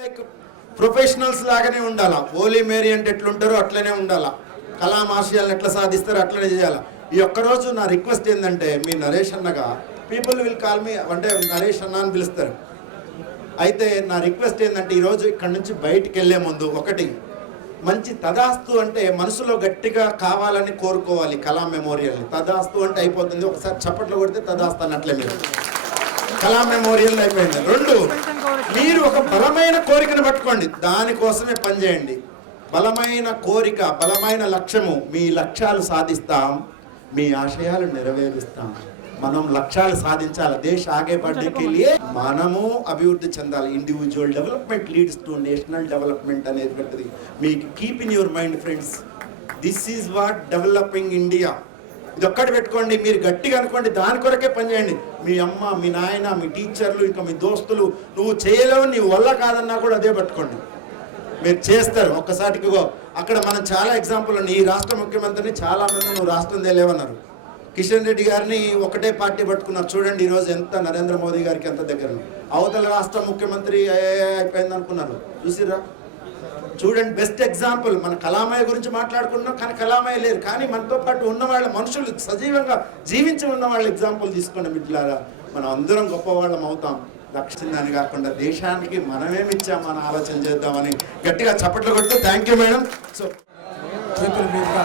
Like professionals లాగానే ఉండాలా. ఓలీ Mary అంటే ఎట్లుంటారో అట్లనే ఉండాలా. కలాం ఆశయాలను ఎట్లా సాధిస్తారో అట్లనే చేయాలా. ఈ ఒక్కరోజు నా రిక్వెస్ట్ ఏంటంటే, మీ నరేష్ అన్నగా పీపుల్ విల్ కాల్ మీ అంటే నరేష్ అన్న అని పిలుస్తారు. అయితే నా రిక్వెస్ట్ ఏంటంటే, ఈరోజు ఇక్కడ నుంచి బయటికి వెళ్ళే ముందు ఒకటి మంచి తదాస్తు అంటే మనసులో గట్టిగా కావాలని కోరుకోవాలి. కలాం మెమోరియల్ని తదాస్తు అంటే అయిపోతుంది, ఒకసారి చప్పట్లు కొడితే తదాస్తు అన్నట్లే. మీరు కలాం మెమోరియల్ అయిపోయింది. రెండు, మీరు ఒక బలమైన కోరికను పట్టుకోండి, దానికోసమే పనిచేయండి. బలమైన కోరిక, బలమైన లక్ష్యము. మీ లక్ష్యాలు సాధిస్తాం, మీ ఆశయాలు నెరవేరుస్తాం. మనం లక్ష్యాలు సాధించాలి. దేశ ఆగే బడ్డీకి లియే మనము అభివృద్ధి చెందాలి. Individual development leads to national development అనేటువంటిది మీకు keep in your mind friends. This is what developing India. ఇది ఒక్కటి పెట్టుకోండి, మీరు గట్టిగా అనుకోండి, దాని కొరకే పనిచేయండి. మీ అమ్మ, మీ నాయన, మీ టీచర్లు, ఇంకా మీ దోస్తులు, నువ్వు చేయలేవు, నీ వల్ల కాదన్నా కూడా అదే పట్టుకోండి, మీరు చేస్తారు. ఒక్కసారికి అక్కడ మనం చాలా ఎగ్జాంపుల్ ఉన్నాయి. ఈ రాష్ట్ర ముఖ్యమంత్రిని చాలా మంది నువ్వు రాష్ట్రం తేలేవన్నారు. కిషన్ రెడ్డి గారిని ఒకటే పార్టీ పట్టుకున్నారు. చూడండి ఈరోజు ఎంత నరేంద్ర మోదీ గారికి ఎంత దగ్గర. అవతల రాష్ట్ర ముఖ్యమంత్రి అయిపోయింది అనుకున్నారు, చూసిరా. చూడండి, బెస్ట్ ఎగ్జాంపుల్. మన కలామయ్య గురించి మాట్లాడుకున్నాం, కానీ కలామయ్య లేరు. కానీ మనతో పాటు ఉన్న వాళ్ళ మనుషులు, సజీవంగా జీవించి ఉన్న వాళ్ళ ఎగ్జాంపుల్ తీసుకోండి మిట్లారా. మనం అందరం గొప్పవాళ్ళం అవుతాం. దక్షిణాన్ని కాకుండా దేశానికి మనమేమిచ్చాం, మన ఆలోచన చేద్దామని గట్టిగా చప్పట్లు కొడుతూ థ్యాంక్ యూ మేడం. సో చేతుల మీదుగా